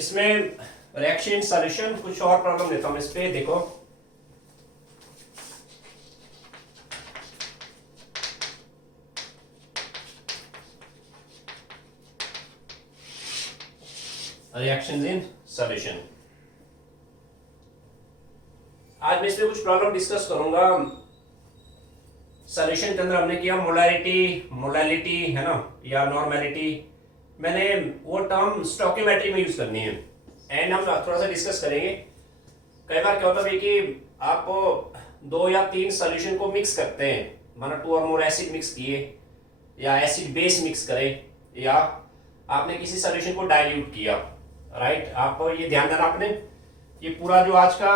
इसमें reaction solution कुछ और प्रॉब्लम देता हूं इस पे देखो। Reactions in solution. आज मैं इसमें कुछ प्रॉब्लम डिस्कस करूंगा। सॉल्यूशन के अंदर हमने किया मोलैरिटी, मोलैलिटी है ना, या नॉर्मेलिटी। मैंने वो टर्म स्टोकियोमेट्री में यूज करनी है एंड हम थोड़ा सा डिस्कस करेंगे। कई बार क्या होता है कि आप 2 या 3 सॉल्यूशन को मिक्स करते हैं, माना 2 और मोर एसिड मिक्स किए या एसिड बेस मिक्स करें, या आपने किसी सॉल्यूशन को डाइल्यूट किया, राइट। आप ये ध्यान देना आपने, ये पूरा जो आज का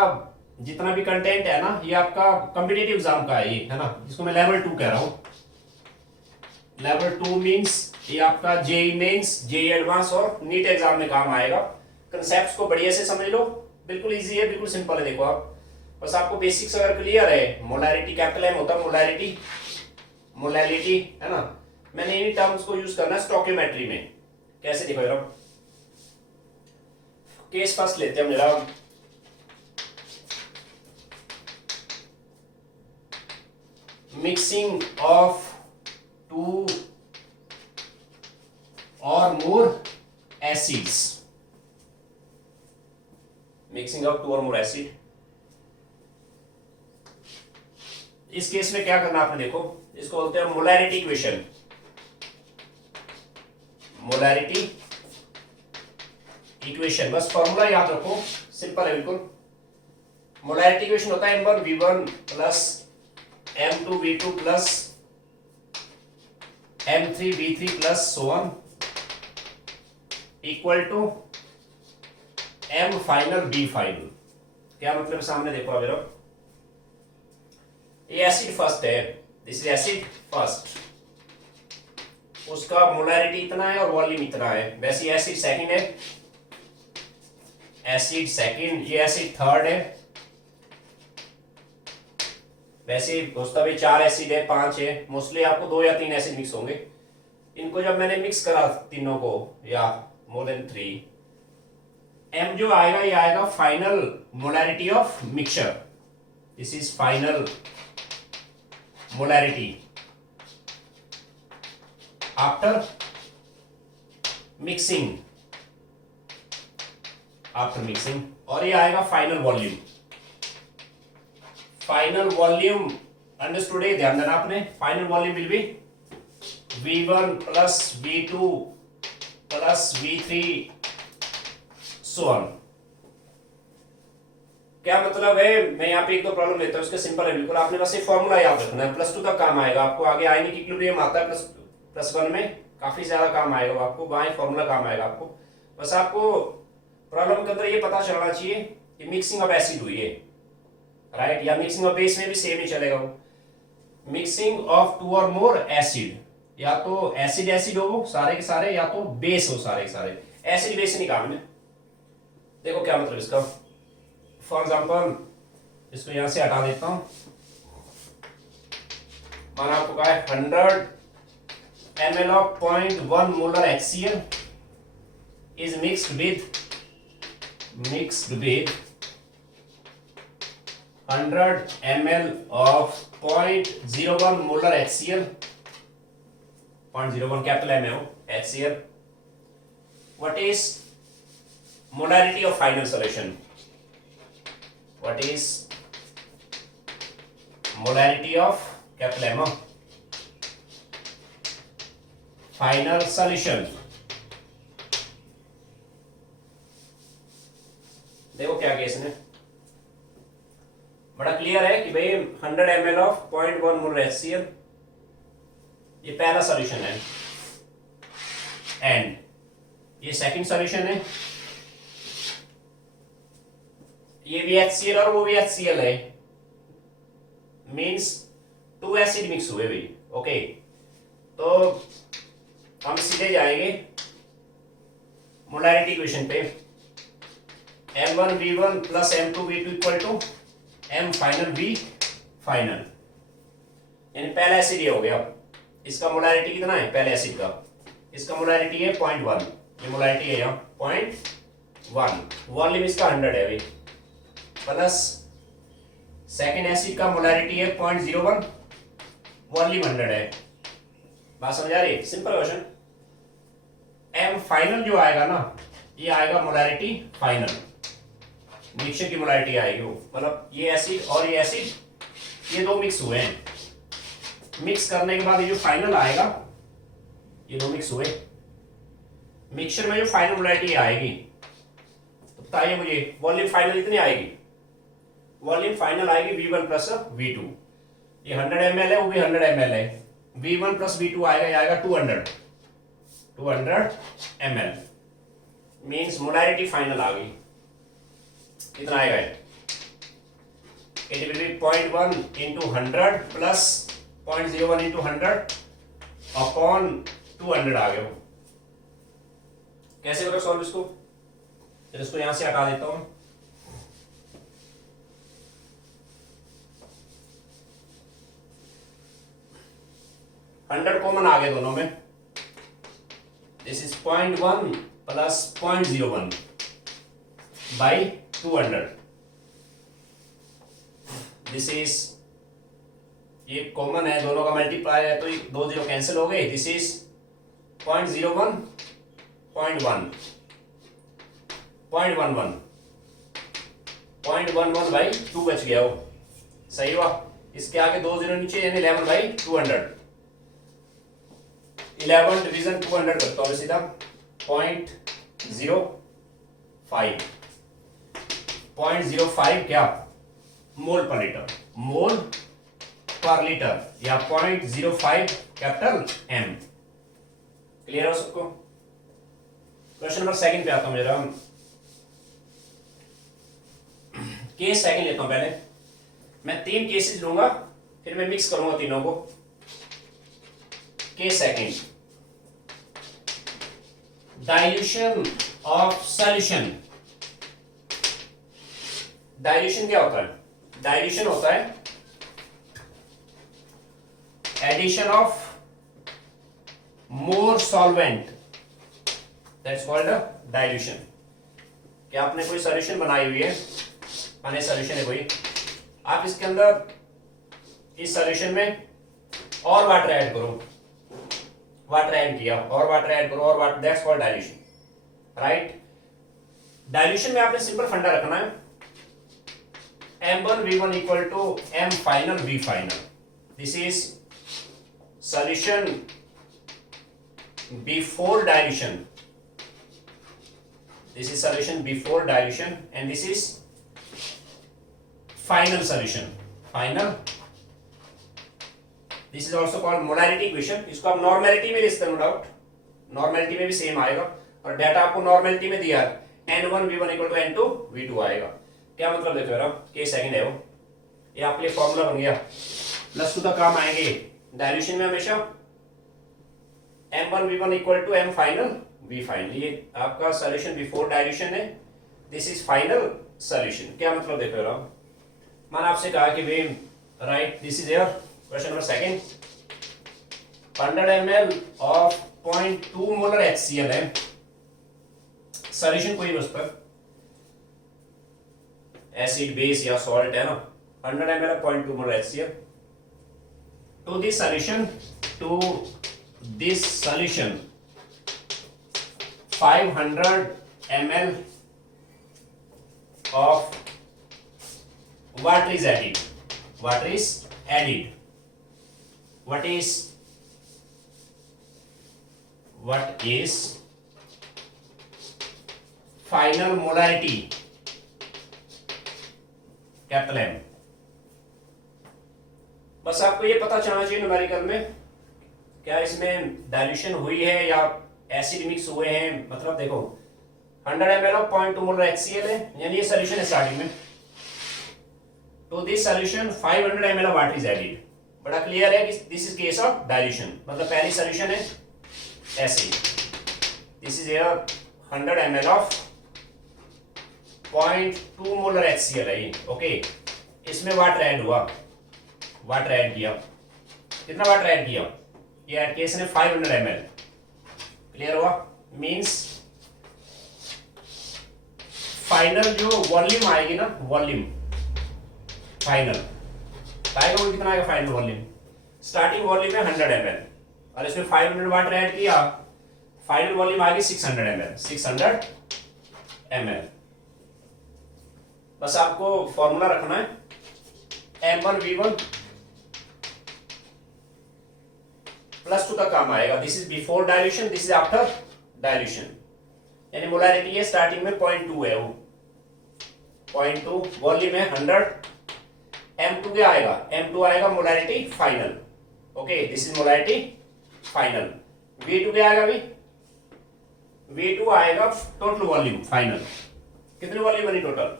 जितना भी कंटेंट है ना, ये आपका कॉम्पिटिटिव एग्जाम का है, ये है ना, जिसको मैं लेवल 2 कह रहा हूँ। लेवल 2 मींस ये आपका जेई मेंस, जेई एडवांस और नीट एग्जाम में काम आएगा। कंसेप्ट्स को बढ़िया से समझ लो, बिल्कुल इजी है, बिल्कुल सिंपल है। देखो आप बस आपको बेसिक्स अगर क्लियर है, मोलैरिटी कैपिटल एम होता है मोलैरिटी, मोलैलिटी है ना, मैंने इन टर्म्स को यूज करना है स्टोकियोमेट्री में। कैसे देखो जरा, केस फर्स्ट लेते हैं मेरा। Mixing of 2 or more acids, mixing of 2 और more acid। इस केस में क्या करना आपने, देखो इसको बोलते हैं मोलैरिटी इक्वेशन। मोलैरिटी इक्वेशन, बस फॉर्मूला याद रखो, सिंपल है बिल्कुल। मोलैरिटी इक्वेशन होता है M1V1 plus M2V2 plus M3V3 plus so on equal to M final B final. क्या मतलब सामने देखो अगर ये एसिड फर्स्ट है, दिस इज एसिड फर्स्ट, उसका मोलैरिटी इतना है और वॉल्यूम इतना है। वैसे एसिड सेकंड है, एसिड सेकंड, ये एसिड थर्ड है। वैसे दोस्तों भी 4 एसिड है, 5 है, मोस्टली आपको 2 या 3 एसिड मिक्स होंगे। इनको जब मैंने मिक्स करा तीनों को, या मोर देन 3, M जो आएगा ये आएगा final molarity of mixture. This is final molarity after mixing, after mixing. और ये आएगा final volume. Final volume understood है, ध्यान देना आपने। Final volume will be V1 plus V2 plus V3 so on। क्या मतलब है, मैं यहाँ पे 1-2 प्रॉब्लम लेता हूँ, इसका सिंपल है बिल्कुल। आपने बस ये फॉर्मूला याद रखना है, +2 तक काम आएगा आपको। आगे आयनिक इक्विलिब्रियम आता है +1 में, काफी ज्यादा काम आएगा आपको, वहां फॉर्मूला काम आएगा आपको। बस आपको प्रॉब्लम के अंदर ये पता चलना चाहिए कि मिक्सिंग ऑफ एसिड हुई है, राइट, या मिक्सिंग ऑफ बेस में भी सेम ही चलेगा वो। मिक्सिंग ऑफ 2 और मोर एसिड, या तो एसिड एसिड हो सारे के सारे, या तो बेस हो सारे के सारे। एसिड बेस निकालने, देखो क्या मतलब इसका। फॉर एग्जाम्पल इसको यहां से हटा देता हूं। माना आपको कहा है 100 ml of 0.1 molar HCl is mixed with 100 ml of 0.01 molar HCl, 0.01 capital M है वो HCl। What is molarity of final solution? What is molarity of capital M final solution? देखो क्या केस है, बड़ा क्लियर है कि भाई 100 ml of 0.1 मोलर HCl, ये पहला सॉल्यूशन है, एंड ये सेकंड सॉल्यूशन है। ये भी HCl और वो भी HCl है, मींस 2 एसिड मिक्स हुए भाई। ओके, तो हम सीधे जाएंगे मोलैरिटी इक्वेशन पे। M1V1 plus M2V2 equal to M final V final, यानी पहला एसिड ये हो गया। इसका मोलैरिटी कितना है पहले एसिड का, इसका मोलैरिटी है 0.1, ये मोलैरिटी है यहाँ 1, वॉल्यूम इसका 100 है भाई, प्लस सेकेंड एसिड का मोलैरिटी है 0.01, वॉल्यूम 100 है। बात समझ आ रही है? Simple question. एम फाइनल जो आएगा ना, ये आएगा मोलैरिटी फाइनल, मिक्सचर की मोलैरिटी आएगी वो, मतलब ये एसिड और ये एसिड ये दो मिक्स हुए हैं, मिक्स करने के बाद ये जो फाइनल आएगा, ये दो मिक्स हुए, मिक्सचर में जो फाइनल मोलैरिटी आएगी, तो बताइए मुझे वॉल्यूम फाइनल कितनी आएगी? वॉल्यूम फाइनल आएगी V1 प्लस V2। ये 100 ml है, वो भी 100 ml है, V1 प्लस V2 आएगा, ये आएगा 200 ml, मीन्स मोलैरिटी फाइनल आ गई। कितना आएगा? It will be 0.1 into 100 plus 0.01 into 100 upon 200 आ गया। कैसे करो सॉल्व इसको? चलो इसको यहां से हटा देता हूं। हंड्रेड कॉमन आ गए दोनों में, this is 0.1 plus 0.01 by 200, this is, ये कॉमन है, दोनों का मल्टीप्लाई है तो ये 2 0 कैंसिल हो गए, दिस इज 0.01 0.11 बाई 2 बच गया वो, सही हुआ। इसके आगे 2 0 नीचे, यानी 11 बाई 200, 11 डिवीजन 200 करता हूँ सीधा 0.05 क्या? मोल पर लीटर, मोल पर लीटर, या 0.05 कैपिटल M। क्लियर हो सबको? क्वेश्चन नंबर सेकंड पे आता हूं जरा। केस सेकंड लेता हूं पहले, मैं 3 केसेस लूंगा, फिर मैं मिक्स करूंगा तीनों को। Case second, dilution of solution. Dilution क्या होता है? डाइल्यूशन होता है addition of more solvent, that's called dilution. क्या आपने कोई सॉल्यूशन बनाई हुई है, माने सॉल्यूशन है कोई, आप इसके अंदर इस सॉल्यूशन में और वाटर ऐड करो, वाटर ऐड किया और वाटर ऐड करो और water, that's called dilution, right. Dilution में आपने सिंपल फंडा रखना है, M1 V1 equal to M final V final. This is solution before dilution, this is solution before dilution and this is final solution, final, this is also called molarity equation। इसको आप normality में लिख सकते हैं, no doubt, normality में भी same आएगा, और डाटा आपको नॉर्मेलिटी में दिया है, N1 V1 equal to N2 V2 आएगा। क्या मतलब देखो यार, केस सेकंड है वो, ये आपके लिए फॉर्मूला बन गया, प्लस 2 तक काम आएंगे। डाइल्यूशन में हमेशा M1 V1 equal to M final V final, ये आपका सॉल्यूशन बिफोर डाइल्यूशन है, दिस इज फाइनल सॉल्यूशन। क्या मतलब देखो यार, मैंने आपसे कहा कि वे right, this is your question number second, 100 ml of 0.2 molar HCl है, सॉल्यूशन कोई बस पर एसिड बेस या सॉल्ट है ना, 100 ml of 0.2 molar HCl, to this solution 500 ml of water is added, water is added, what is final molarity, capital M। बस आपको ये पता चलना चाहिए न्यूमेरिकल में क्या इसमें डाइल्यूशन हुई है या एसिड मिक्स हुए हैं। मतलब देखो 100 ml of 0.2 मोलर HCl है, यानी ये सॉल्यूशन है स्टार्टिंग में, तो this solution 500 ml of water is added. बड़ा क्लियर है कि this is case of dilution, मतलब पहली सॉल्यूशन है acid, this is here 100 ml of 0.2 molar HCl है ये, ओके। इसमें वाटर ऐड हुआ, वाटर ऐड किया, कितना वाटर ऐड किया, ये ऐड किया इसने 500 ml, क्लियर हुआ, मींस फाइनल जो वॉल्यूम आएगी ना, वॉल्यूम फाइनल आएगा वो कितना आएगा, फाइनल वॉल्यूम, स्टार्टिंग वॉल्यूम है 100 ml और इसमें 500 वाटर ऐड किया, फाइनल वॉल्यूम आ गई 600 ml, 600 ml। बस आपको फॉर्मूला रखना है m1v1 +2 का काम आएगा, this is before dilution, this is after dilution. यानी मोलैरिटी है स्टार्टिंग में 0.2 है, वो 0.2, वॉल्यूम है 100, m2 क्या आएगा, m2 आएगा molarity final, okay this is molarity final. v2 क्या आएगा अभी, v2 आएगा टोटल वॉल्यूम फाइनल, कितनी वॉल्यूम बनी टोटल,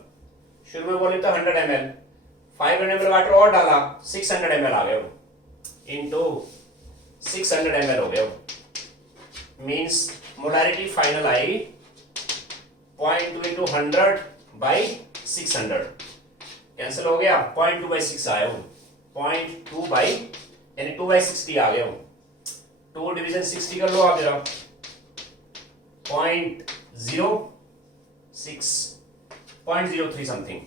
शुरू में वॉल्यूम था 100 ml, 500 ml वाटर और डाला, 600 ml आ गया वो, इनटू 600 ml हो गया वो, मींस मोलैरिटी फाइनल आएगी 0.2 into 100 by 600, कैंसिल हो गया, 0.2 by 6 आया वो, 0.2 by यानी 2 by 60 आ गया वो, 2 डिवीजन 60 कर लो आप जरा, 0.03 समथिंग,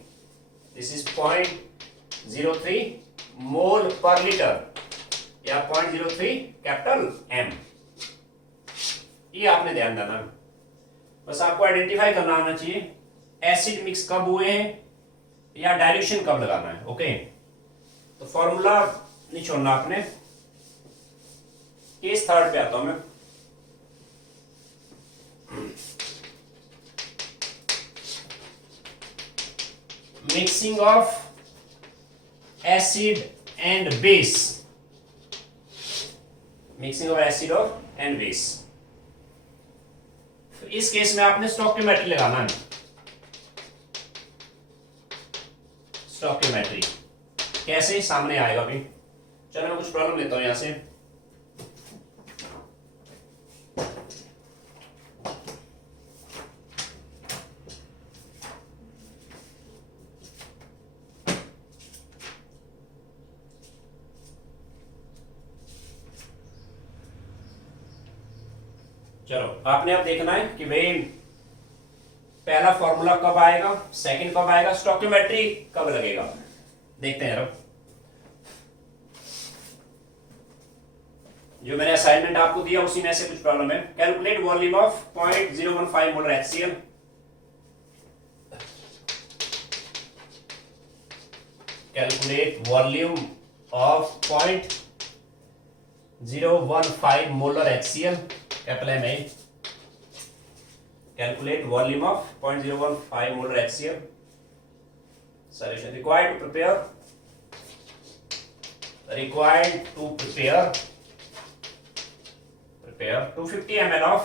दिस इज 0.03 मोल पर लीटर या 0.03 कैपिटल M, ये आपने ध्यान देना। बस आपको आइडेंटिफाई करना आना चाहिए एसिड मिक्स कब हुए हैं या डाइल्यूशन कब लगाना है, ओके। तो फॉर्मूला नहीं छोड़ना आपने। केस थर्ड पे आता हूं मैं। Mixing of acid and base, mixing of acid और एंड बेस। तो इस केस में आपने स्टोइकियोमेट्री लगाना है, स्टोइकियोमेट्री कैसे सामने आएगा अभी। चलो मैं कुछ प्रॉब्लम लेता हूं यहां से। चलो आपने अब देखना है कि भाई पहला फॉर्मूला कब आएगा, सेकंड कब आएगा, स्टोइकियोमेट्री कब लगेगा, देखते हैं अब। जो मैंने असाइनमेंट आपको दिया उसी में से कुछ प्रॉब्लम है। Calculate volume of 0.015 molar HCl, calculate volume of 0.015 molar HCl, capital M A, calculate volume of 0.015 molar HCl. Solution required to prepare 250 ml of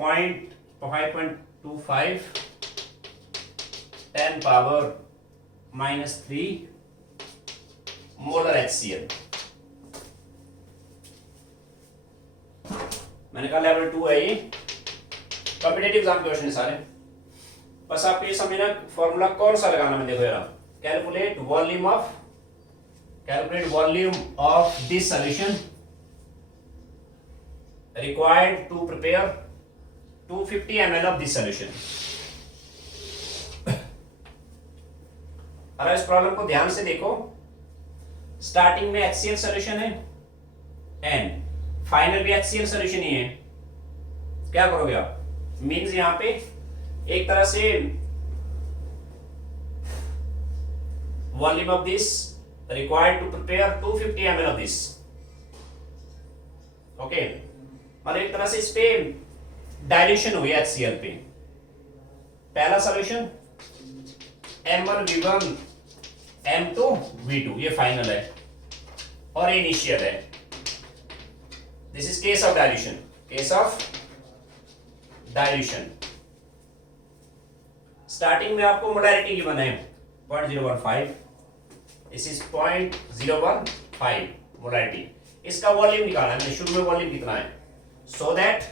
0.525 10 power -3 molar HCl। मैंने कहा लेवल 2 है ये, कॉम्पिटिटिव एग्जाम क्वेश्चन है सारे। बस आपको ये समझना फॉर्मूला कौन सा लगाना है, देखो यार, calculate volume of this solution required to prepare 250 ml of this solution. अगर इस प्रॉब्लम को ध्यान से देखो, स्टार्टिंग में HCl सॉल्यूशन है एंड फाइनल भी HCl सॉल्यूशन ही है। क्या करोगे आप, मींस यहां पे एक तरह से volume of this required to prepare 250 ml of this, okay. और एक तरह से इस पे डाइल्यूशन हुई HCl पे। पहला सॉल्यूशन M1v1 M2v2 ये फाइनल है और ये इनिशियल है। This is case of dilution, case of dilution. Starting में आपको मोलैरिटी की बनाए 0.015, दिस इज 0.015 मोलैरिटी। इसका वॉल्यूम निकालना है, शुरू में वॉल्यूम कितना है, so that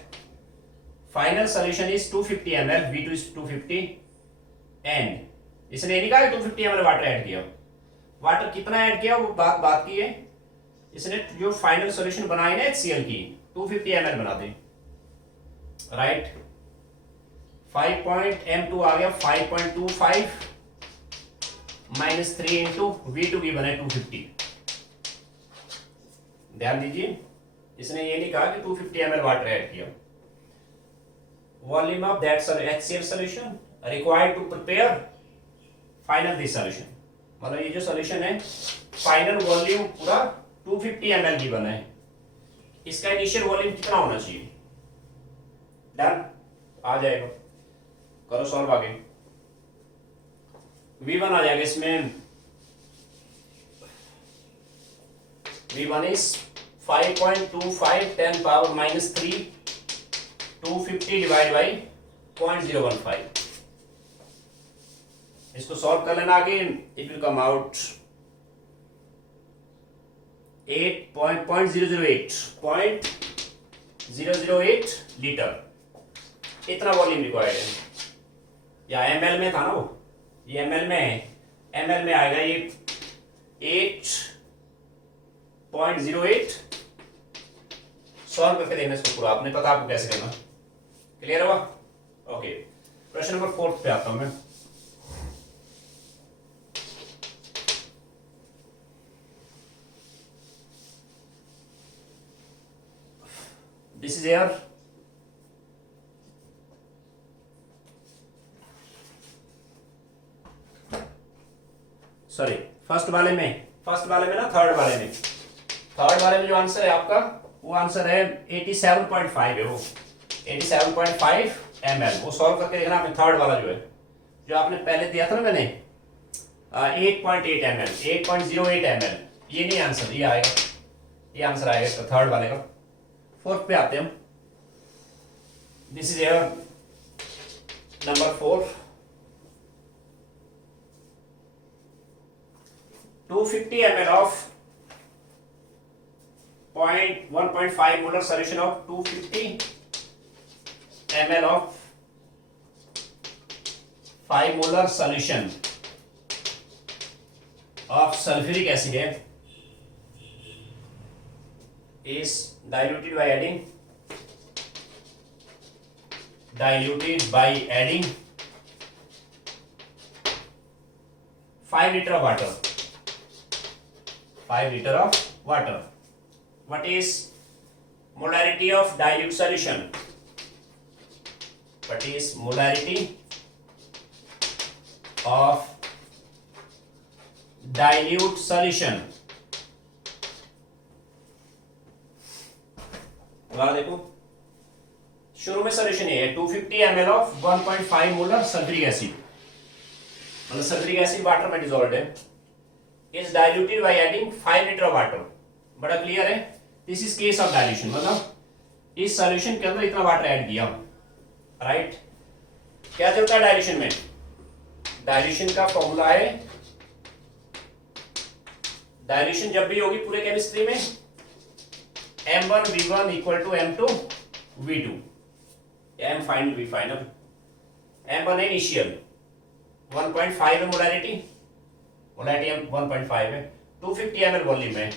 final solution is 250 ml, V2 is 250 and इसने नहीं कहा 250 ml वाटर ऐड किया, वाटर कितना ऐड किया वो बात की है। इसने जो फाइनल सॉल्यूशन बनाई ना HCl की 250 ml बना दे, राइट। 5.m2 आ गया 5.25 माइनस 3 इंटू V2 की बने 250। ध्यान दीजिए, इसने ये नहीं कहा कि 250 ml वाटर ऐड किया। Volume of that HCl solution required to prepare final this solution, मतलब ये जो सॉल्यूशन है फाइनल वॉल्यूम पूरा 250 ml की बना है, इसका इनिशियल वॉल्यूम कितना होना चाहिए। डन, आ जाएगा, करो सॉल्व आगे। V1 आ जाएगा इसमें, V1 is 5.25 10 power minus 3 250 divide by 0.015। इसको सॉल्व कर लेना आगे, it will come out 0.008 litre, इतना वॉल्यूम रिक्वायर्ड है। या ml में था ना वो, ये ml में है, ml में आएगा ये 8.08। सॉल्व करके देखना इसको पूरा, आपने पता आपको कैसे करना। क्लियर हुआ? ओके, प्रश्न नंबर 4 पे आता हूं मैं। This is air, sorry first वाले में ना थर्ड वाले में जो आंसर है आपका, वो आंसर है 87.5 है, वो 87.5 ml। वो सॉल्व करके देखना आपने, थर्ड वाला जो है, जो आपने पहले दिया था ना मैंने 8.8 ml 8.08 ml, ये नहीं आंसर, ये आएगा, ये आंसर आएगा इसका थर्ड वाले का। फोर्थ पे आते हैं हम। This is air number 4, 250 ml of 1.5 molar solution of 250 ml of 5 molar solution of sulfuric acid is diluted by adding 5 liter of water, 5 liter of water. What is molarity of dilute solution? What is molarity of dilute solution? वहां देखो, शुरू में solution ये है 250 ml of 1.5 molar sulphuric acid, मतलब sulphuric acid water में dissolved है, is diluted by adding 5 liter of water। बड़ा क्लियर है, this is case of dilution, मतलब इस सॉल्यूशन के अंदर इतना वाटर ऐड किया, राइट। क्या चलता है डाइल्यूशन में? डाइल्यूशन का फॉर्मूला है, डाइल्यूशन जब भी होगी पूरे केमिस्ट्री में M1V1 equal to M2V2, M final V final. M1 है इनिशियल, 1.5 है मोलारिटी 1.5 है, 250 ml वॉल्यूम है।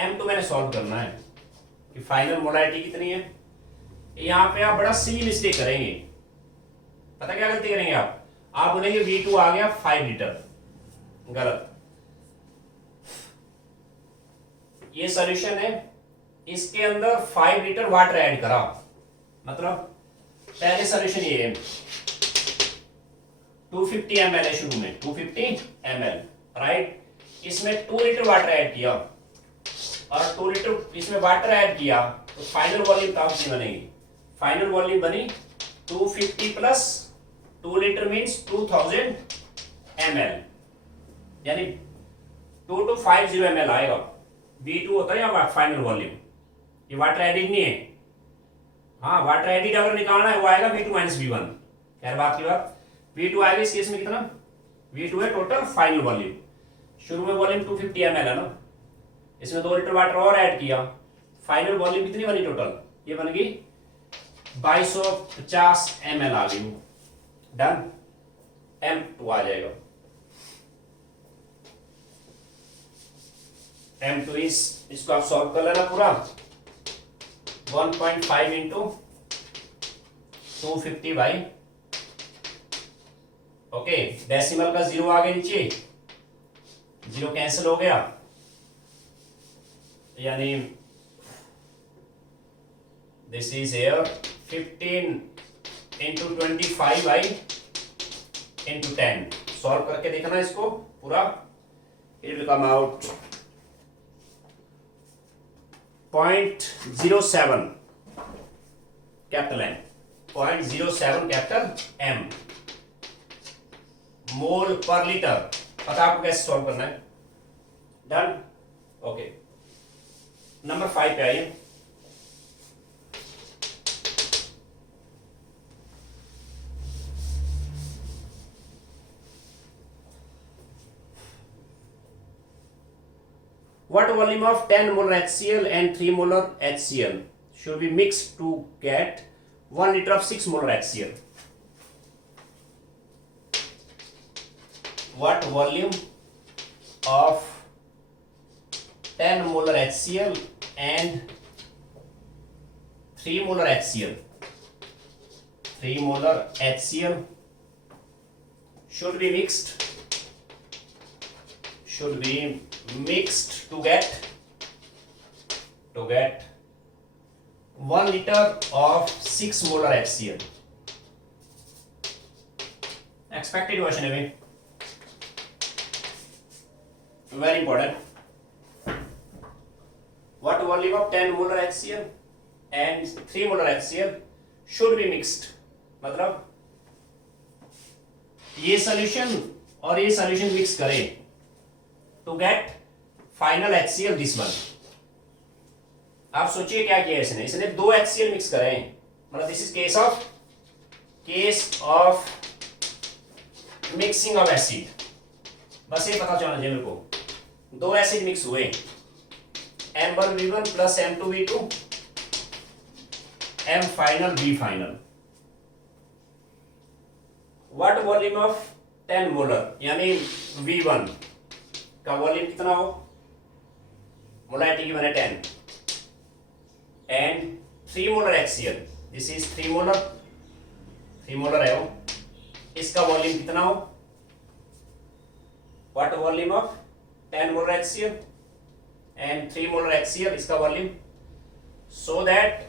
M2 मैंने सॉल्व करना है कि फाइनल मोलारिटी कितनी है। यहां पे आप बड़ा सिली मिस्टेक करेंगे, पता क्या गलती करेंगे आप बोलेंगे V2 आ गया 5 लीटर, गलत। ये सॉल्यूशन है, इसके अंदर 5 लीटर वाटर ऐड करा, मतलब पहले सॉल्यूशन ये है 250 ml है शुरू में, 250 ml, राइट। इसमें 2 लीटर वाटर ऐड किया और 2 लीटर इसमें वाटर ऐड किया तो फाइनल वॉल्यूम कितनी बनेगी? फाइनल वॉल्यूम बनी 250 प्लस 2 लीटर मींस 2000 ml, यानी 2250 ml आएगा। V2 होता है या फाइनल वॉल्यूम, ये वाटर एडिड नहीं है। हाँ, वाटर एडिड अगर निकालना है वो आएगा V2 माइनस V1, खैर बात की बात। V2 आएगा इस केस में कितना? V2 है टोटल फाइनल वॉल्यूम, शुरू में वॉल्यूम 250 ml है ना, इसमें 2 लीटर वाटर और ऐड किया, फाइनल वॉल्यूम कितनी बनी टोटल? ये बन गई 2250 ml आ गई। डन, M2 आ जाएगा। M2 इसको आप सॉल्व कर लेना पूरा, 1.5 इंटू 250 बाई, ओके, डेसिमल का 0 आगे नीचे, 0 कैंसिल हो गया, यानी this is here 15 into 25 by into 10। Solve करके देखना इसको पूरा, it will come out 0.07 capital M, 0.07 capital M mole पर लीटर। पता आपको कैसे सॉल्व करना है। Done, okay. नंबर 5 पे आइए। What volume of 10 molar HCl and 3 molar HCl should be mixed to get 1 liter of 6 molar HCl? What volume of 10 molar HCl and 3 molar HCl? 3 molar HCl should be mixed to get 1 liter of 6 molar HCl. Expected question है भाई, very important. What volume of 10 molar HCl and 3 molar HCl should be mixed, मतलब ये solution और ये solution mix करें to get final HCl this one. आप सोचिए क्या किया इसने 2 HCl मिक्स करें, मतलब this is case of mixing of acid. बस ये पता चलना चाहिए मेरे को, 2 एसिड मिक्स हुए, M1V1 plus M2V2, M final V final. What volume of 10 molar, यानी V1 का वॉल्यूम कितना हो, मोलैरिटी की बने 10, and 3 molar HCl, this is 3 molar है वो, इसका वॉल्यूम कितना हो, what volume of 10 molar HCl and 3 molar HCl, इसका volume, so that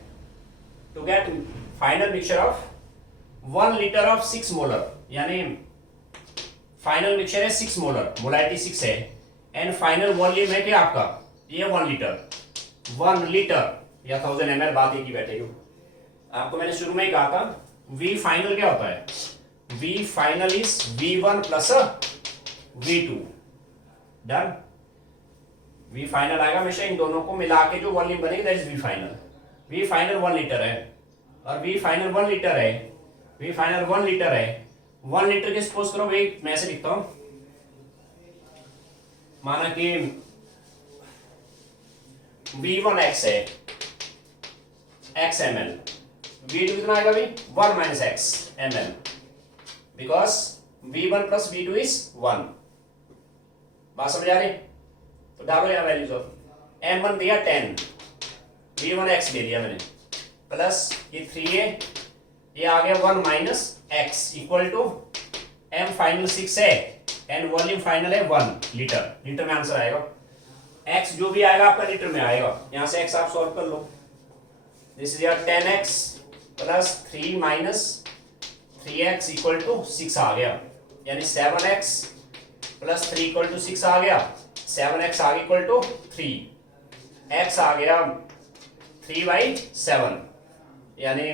to get final mixture of 1 litre of 6 molar, यानी फाइनल मिक्सचर है 6 मोलर, मोलैरिटी 6 है, एंड फाइनल वॉल्यूम है क्या आपका, ये 1 लीटर या 1000 ml, बात एक ही बैठेगी। आपको मैंने शुरू में ही कहा था V फाइनल क्या होता है, V final is V1 plus V2। Done, V final आएगा हमेशा, इन दोनों को मिला के जो वॉल्यूम बनेगी that is V final. V final 1 litre है और V फाइनल 1 लीटर है, V फाइनल 1 लीटर है, 1 लीटर के सपोज करो भाई, मैं ऐसे लिखता हूं, माना कि V1x है x ml, V2 कितना आएगा भाई 1 minus x ml, because V1 plus V2 is 1। बात समझ आ रही, तो डालो यहाँ वैल्यूज ऑफ M1 दिया 10, V1x दे दिया मैंने, प्लस ये 3a, ये आ गया 1 minus x equal to M final 6 है एंड वॉल्यूम फाइनल है 1 लीटर, लीटर में आंसर आएगा। x जो भी आएगा आपका लीटर में आएगा, यहां से x आप सॉल्व कर लो, this is your 10x plus 3 minus 3x equal to 6 आ गया, यानी 7x प्लस 3 इक्वल टू 6 आ गया, 7x आ गया इक्वल टू 3, x आ गया 3/7, यानी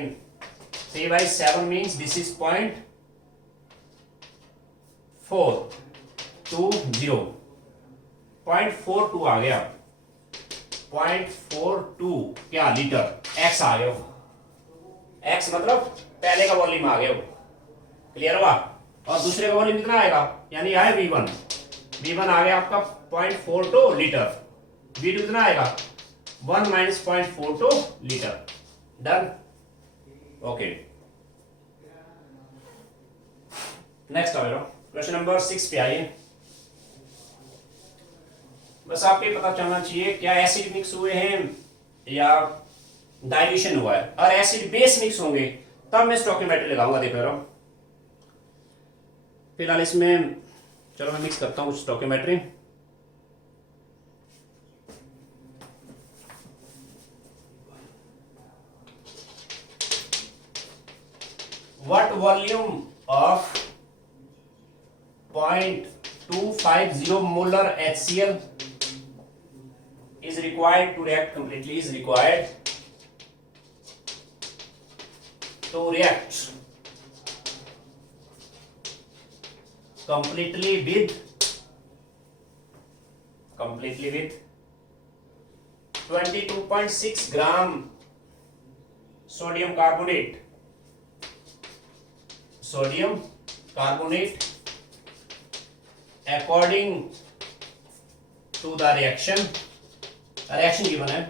3/7 मीन्स दिस इज 0.42 आ गया, 0.42 क्या लीटर, x आ गया, x मतलब पहले का वॉल्यूम आ गया, क्लियर हुआ। और दूसरे का वॉल्यूम कितना आएगा, यानी आया V1 आ गया आपका 0.42 लीटर, V2 कितना आएगा 1 minus 0.42 litre. Done, okay. Next आ गया क्वेश्चन नंबर 6 पे आइए। बस आपको पता चलना चाहिए क्या एसिड मिक्स हुए हैं या डाइल्यूशन हुआ है। और एसिड बेस मिक्स होंगे तब मैं स्टोकियोमेट्री लगाऊंगा। देख रहा हूं फिलहाल इसमें, चलो मैं मिक्स करता हूं कुछ stoichiometry. What volume of 0.250 molar HCl is required to react completely? Is required to react completely with 22.6 gram sodium carbonate according to the reaction given है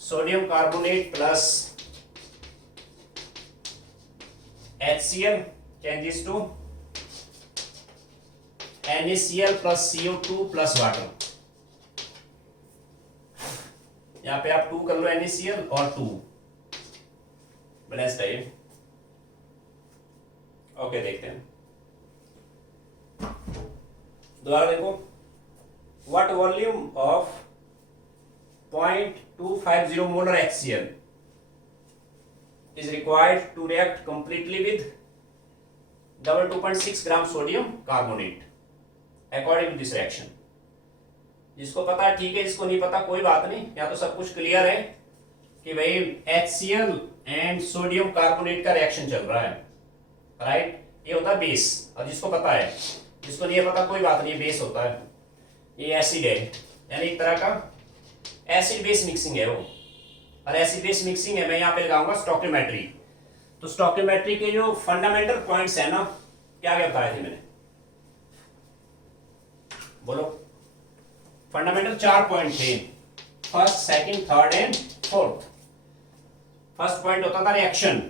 sodium carbonate plus HCl changes to NaCl plus CO2 plus water। यहाँ पे आप 2 कर लो NaCl और 2 balance type. Okay देखते हैं दोबारा देखो। What volume of 0.250 molar HCl is required to react completely with 2.6 gram sodium carbonate according to this reaction। जिसको पता है ठीक है, जिसको नहीं पता कोई बात नहीं, या तो सब कुछ क्लियर है कि भाई HCl एंड सोडियम कार्बोनेट का रिएक्शन चल रहा है, राइट। ये होता है बेस, और जिसको पता है, जिसको नहीं पता कोई बात नहीं, बेस होता है। ये एसिड है, यानी एक तरह का एसिड बेस मिक्सिंग है वो, और एसिड बेस मिक्सिंग है। मैं यहाँ पे लगाऊंगा स्टोकियोमेट्री। तो स्टोकियोमेट्री के जो फंडामेंटल पॉइंट्स है ना, क्या क्या बताए थे मैंने, बोलो। फंडामेंटल 4 पॉइंट थे, first, second, third and fourth. First point होता था रिएक्शन,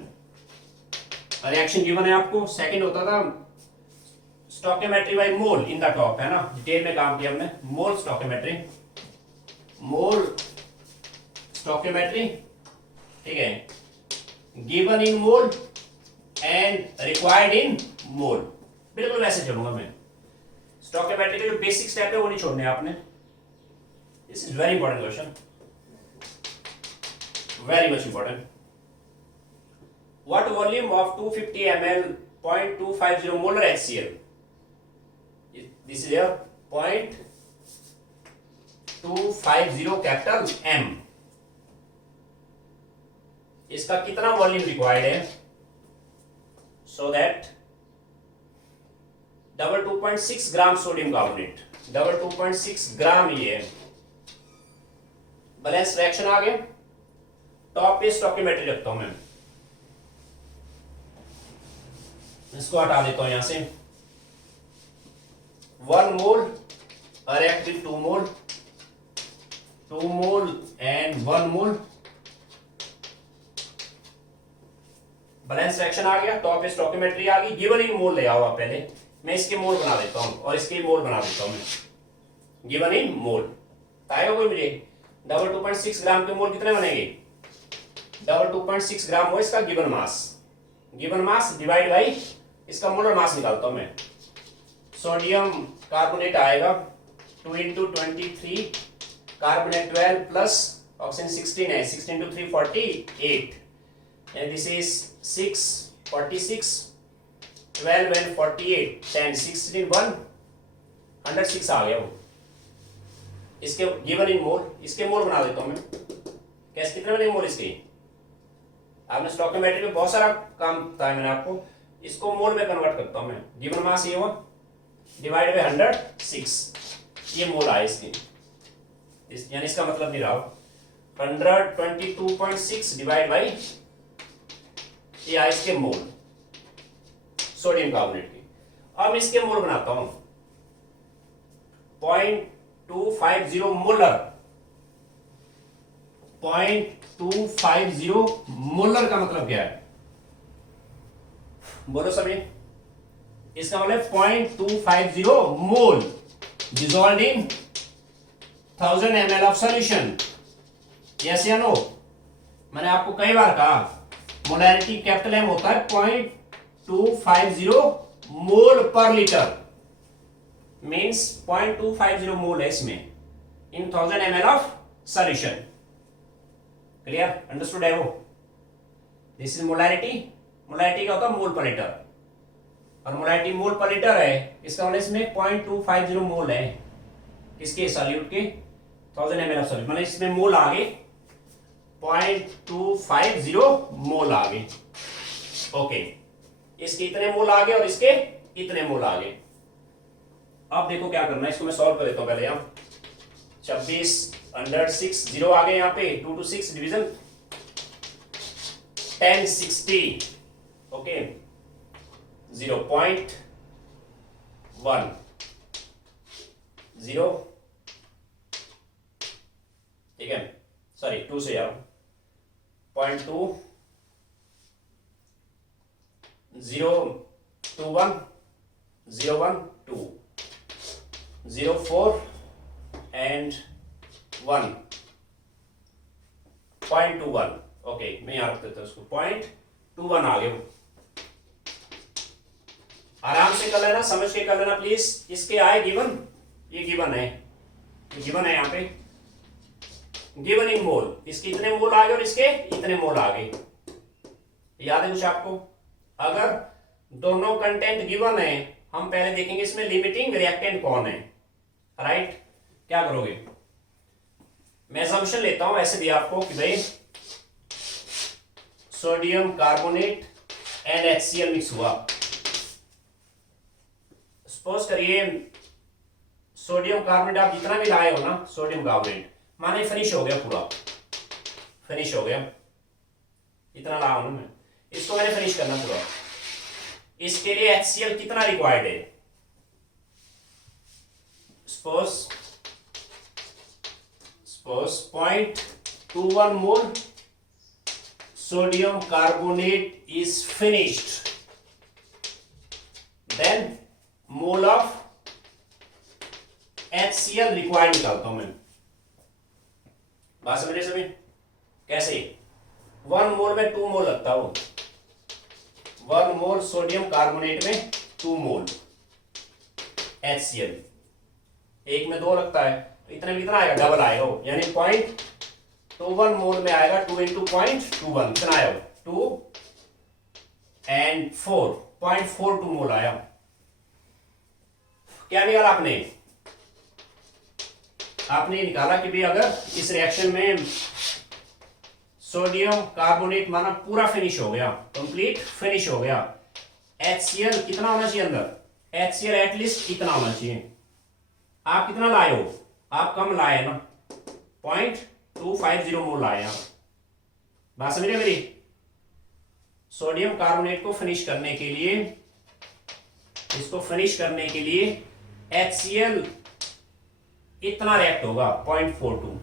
रिएक्शन गिवन है आपको। सेकंड होता था stoichiometry by mole in the top, है ना, डिटेल में काम किया हमने। मोल स्टोकियोमेट्री, ठीक है, given in mole and required in mole. बिल्कुल वैसे चलूंगा मैं। स्टोकियोमेट्री के जो बेसिक स्टेप है वो नहीं छोड़ने आपने। This is very important question, very much important. What volume of 250 ml 0.250 molar HCl? This is a 0.250 capital M। इसका कितना वॉल्यूम रिक्वायर्ड है? So that 2.6 gram sodium carbonate, 2.6 ग्राम ये है। बैलेंस रिएक्शन आ गया। टॉप पे स्टोकियोमेट्री रखता हूं मैं, इसको हटा देता हूं यहां से। 1 mole react with 2 mole, 2 mole and 1 mole. Balance reaction आ गया, टॉप पे स्टोकियोमेट्री आ गई। गिवन इन मोल ले आओ आप पहले, मैं इसके मोल बना देता हूं और इसके मोल बना देता हूं मैं। गिवन इन मोल आएगा कोई मुझे 2.6 ग्राम के मोल कितने बनेंगे? 2.6 ग्राम हो इसका given mass, given mass divide by इसका मोलर मास निकालता हूं मैं। सोडियम कार्बोनेट आएगा 2 × 23, कार्बोनेट 12 प्लस ऑक्सीजन 16 है, 16 × 3 48, and this is 6 46 12 and 48 10 16 1 106 आ गया वो। इसके गिवन इन मोल, इसके मोल बना देता हूं मैं। कैसे कितने बने मोल इसके? आपने स्टोकियोमेट्री में बहुत सारा काम बताया मैंने आपको। इसको मोल में कन्वर्ट करता हूं मैं। गिवन मास ये हुआ डिवाइड बाय 106, ये मोल आए इसके, यानी इसका मतलब नहीं रहा 122.6 डिवाइड बाई ये आए इसके मोल सोडियम कार्बोनेट के। अब इसके मोल बनाता हूं 0.250 मोलर, 0.250 मोलर का मतलब क्या है? बोलो सभी। इसका मतलब 0.250 मोल dissolved in 1000 ml of solution। Yes या नो? मैंने आपको कई बार कहा मोलैरिटी कैपिटल एम होता है 0.250 मोल पर लीटर, मींस 0.250 मोल है इसमें इन 1000 ml of solution. Clear, understood है वो? This is molarity. मोलैरिटी का होता है मोल पर लीटर, और मोलैरिटी मोल पर लीटर है, इसका मतलब इसमें 0.250 मोल है किसके, सॉल्यूट के 1000 ml ऑफ सॉल्यूट, मतलब इसमें मोल आ गए 0.250 मोल आ गए। ओके, इसके इतने मोल आ गए और इसके इतने मोल आ गए। अब देखो क्या करना है, इसको मैं सॉल्व कर देता हूं पहले। यहाँ 26/6 जीरो आ गए, यहाँ पे 2 to 6 डिवीजन 1060। ओके, 0.1 0, ठीक है, सॉरी 2 से यार 0.2 021 012 04 and 1.21। ओके, मैं यहां रख देता हूं उसको 0.21 आ गए। आराम से कर लेना, समझ के कर लेना प्लीज। इसके आए गिवन, ये गिवन है, गिवन है यहाँ पे गिवन इन मोल, इसके इतने मोल आ गए और इसके इतने मोल आ गए। याद है कुछ आपको? अगर दोनों कंटेंट गिवन है, हम पहले देखेंगे इसमें लिमिटिंग रिएक्टेंट कौन है। राइट, क्या करोगे? मैं असम्पशन लेता हूं ऐसे भी आपको कि भाई सोडियम कार्बोनेट NaHCl मिक्स हुआ। सपोज करिए सोडियम कार्बोनेट आप जितना भी लाए हो ना, सोडियम कार्बोनेट माने फिनिश हो गया, पूरा फिनिश हो गया, इतना लाया हूं ना मैं, इसको मैंने फिनिश करना पूरा। इसके लिए HCl कितना रिक्वायर्ड है? Suppose 0.21 mole sodium carbonate is finished, then mole of HCl required निकालता हूं मैं। बात समझे सभी? कैसे? 1 मोल में 2 मोल लगता है वो, 1 मोल सोडियम कार्बोनेट में 2 मोल HCl, एक में 2 लगता है, इतने में कितना आएगा? डबल आएगा वो, यानी 0.21 मोल में आएगा 2 into 0.21, कितना आया? 2 and 4, 0.42 मोल आया। क्या निकाला आपने? आपने निकाला कि भाई अगर इस रिएक्शन में सोडियम कार्बोनेट माना पूरा फिनिश हो गया, कंप्लीट फिनिश हो गया, HCl कितना होना चाहिए अंदर? HCl एटलीस्ट इतना होना चाहिए। आप कितना लाए हो? आप कम लाए ना, 0.250 मोल लाए आप। बात समझ रहे मेरी? सोडियम कार्बोनेट को फिनिश करने के लिए, इसको फिनिश करने के लिए HCl इतना रिएक्ट होगा 0.42,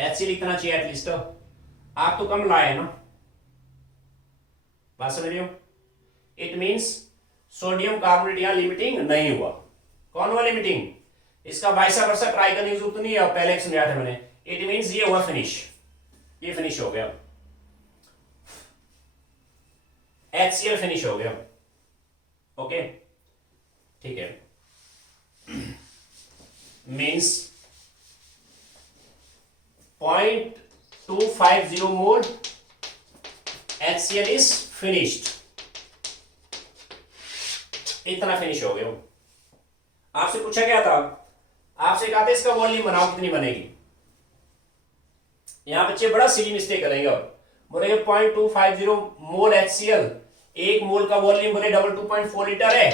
HCl इतना चाहिए एटलीस्ट। आप तो कम लाए ना, बात समझ रहे हो? इट मींस सोडियम कार्बोनेट यहां लिमिटिंग नहीं हुआ। कौन हुआ लिमिटिंग? इसका वाइसा वर्सा ट्राई करने की जरूरत नहीं है, पहले एक समझाया था मैंने। इट मींस ये हुआ फिनिश, ये फिनिश हो गया, HCl फिनिश हो गया। ओके, ठीक है, means 0.250 mole HCl is finished, इतना फिनिश हो गया। आपसे पूछा गया था, आपसे कहा था इसका वॉल्यूम बनाओ, कितनी बनेगी? यहां बच्चे बड़ा सिली मिस्टेक करेंगे और बोलेंगे 0.250 मोल HCl, एक मोल का वॉल्यूम बोले 2.4 लीटर है,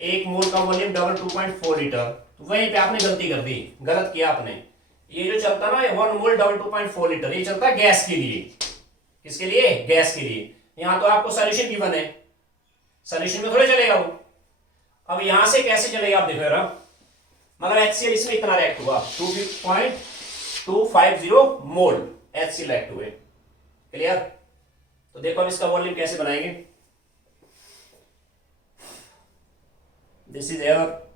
एक मोल का वॉल्यूम 2.4 लीटर, तो वहीं पे आपने गलती कर दी, गलत किया आपने। ये जो चलता ना 1 मोल 2.4 लीटर, ये चलता है गैस के लिए। किसके लिए? गैस के लिए। यहां तो आपको सॉल्यूशन गिवन है, सॉल्यूशन में थोड़े चलेगा वो। अब यहां से कैसे चलेगा आप देखो जरा, मतलब HCl इसमें इतना रिएक्ट हुआ, 0.250 मोल HCl रिएक्ट हुए। क्लियर? तो देखो अब इसका वॉल्यूम कैसे बनाएंगे। This is air,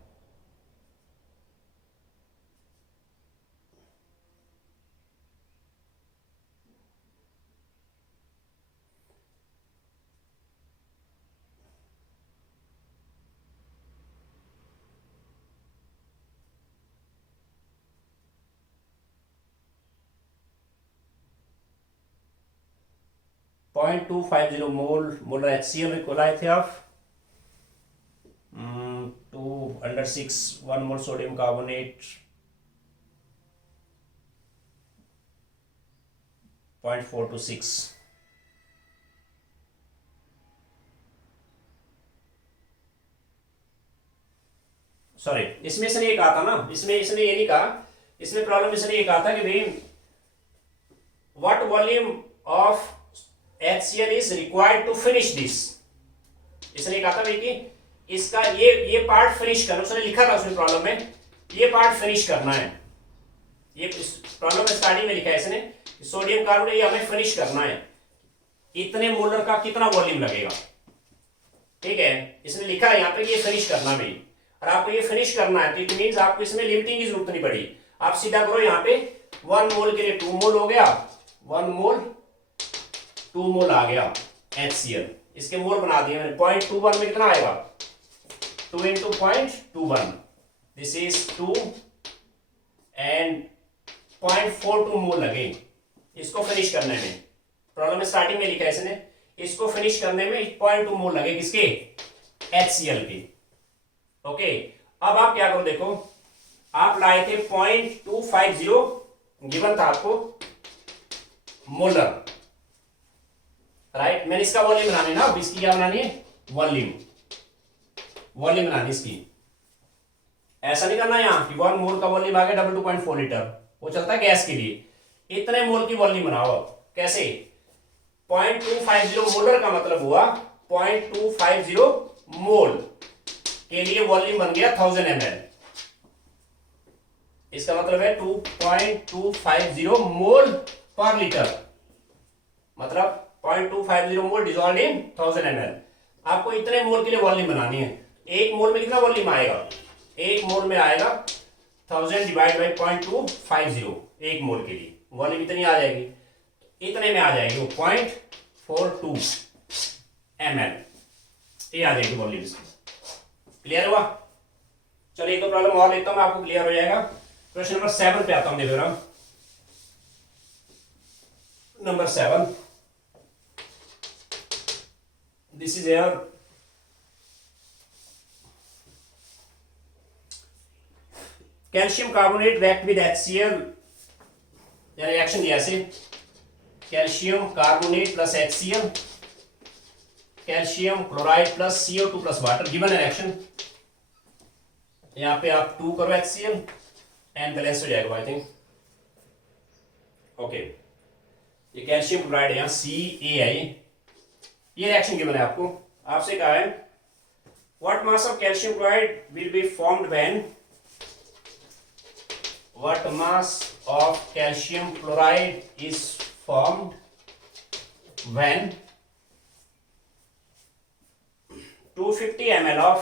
0.250 molar HCl को लाए थे आप 2/6 1 मोल सोडियम कार्बोनेट 0.426 सॉरी, इसमें इसने ये कहा था ना, इसमें इसने ये नहीं कहा, इसमें प्रॉब्लम इसने ये कहा था कि भाई what volume of HCl is required to finish this. इसने कहा था भाई कि इसका ये पार्ट फिनिश करना, उसने लिखा था उसमें प्रॉब्लम में ये पार्ट फिनिश करना है। ये प्रॉब्लम में स्टार्टिंग में लिखा है इसने सोडियम कार्बोनेट ये हमें फिनिश करना है, इतने मोलर का कितना वॉल्यूम लगेगा, ठीक है। इसने लिखा है यहाँ पे कि ये फिनिश करना भी, और आपको ये फिनिश करना है तो इट मींस आपको इसमें लिमिटिंग की जरूरत नहीं पड़ी। आप सीधा करो यहाँ पे 1 मोल के लिए 2 मोल हो गया, 1 मोल 2 मोल आ गया HCl, इसके मोल बना दिए मैंने। 0.21 में कितना आएगा 2 into 0.21, दिस इज 2 एंड 0.42 मोल लगे इसको फिनिश करने में। प्रॉब्लम में स्टार्टिंग में लिखा है इसने, इसको फिनिश करने में 0.2 मोल लगे किसके HCl के। ओके, अब आप क्या करो, देखो आप लाए थे 0.250 गिवन था आपको मोलर, राइट। मैंने इसका वॉल्यूम बनानी ना, अब इसकी क्या बनानी है वॉल्यूम बनानी इसकी। ऐसा नहीं करना यहाँ कि 1 मोल का वॉल्यूम आ गया 2.4 लीटर, वो चलता है गैस के लिए। इतने मोल की वॉल्यूम बनाओ। कैसे 0.250 मोलर का मतलब हुआ 0.250 मोल के लिए वॉल्यूम बन गया 1000 ml। इसका मतलब है 2.250 मोल पर लीटर, मतलब 0.250 मोल डिजॉल्व इन 1000 ml। आपको इतने मोल के लिए वॉल्यूम बनानी है। एक मोल में कितना वॉल्यूम आएगा, एक मोल में आएगा 1000 डिवाइड बाई 0.250, एक मोल के लिए वॉल्यूम इतनी आ जाएगी, इतने में आ जाएगी वो 0.42 ml, ये आ जाएगी वॉल्यूम इसकी। क्लियर हुआ? चलिए एक तो प्रॉब्लम और लेता हूं, आपको क्लियर हो जाएगा। क्वेश्चन नंबर 7 पे आता हूं, देखो ना number 7, this is your calcium carbonate react with HCl, reaction दिया ऐसे calcium carbonate plus HCl, calcium chloride plus CO2 plus water, given reaction. यहां पे आप 2 करो HCl एंड बैलेंस हो जाएगा आई थिंक। ओके, ये कैल्शियम क्लोराइड है, यहां CaI, ये रिएक्शन गिवन है आपको। आपसे कहा है what mass of calcium chloride will be formed when, what mass of calcium chloride is formed when 250 ml of